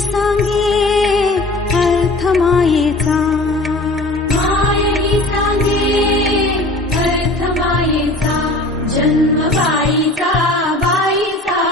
सांगे अर्थमायेचा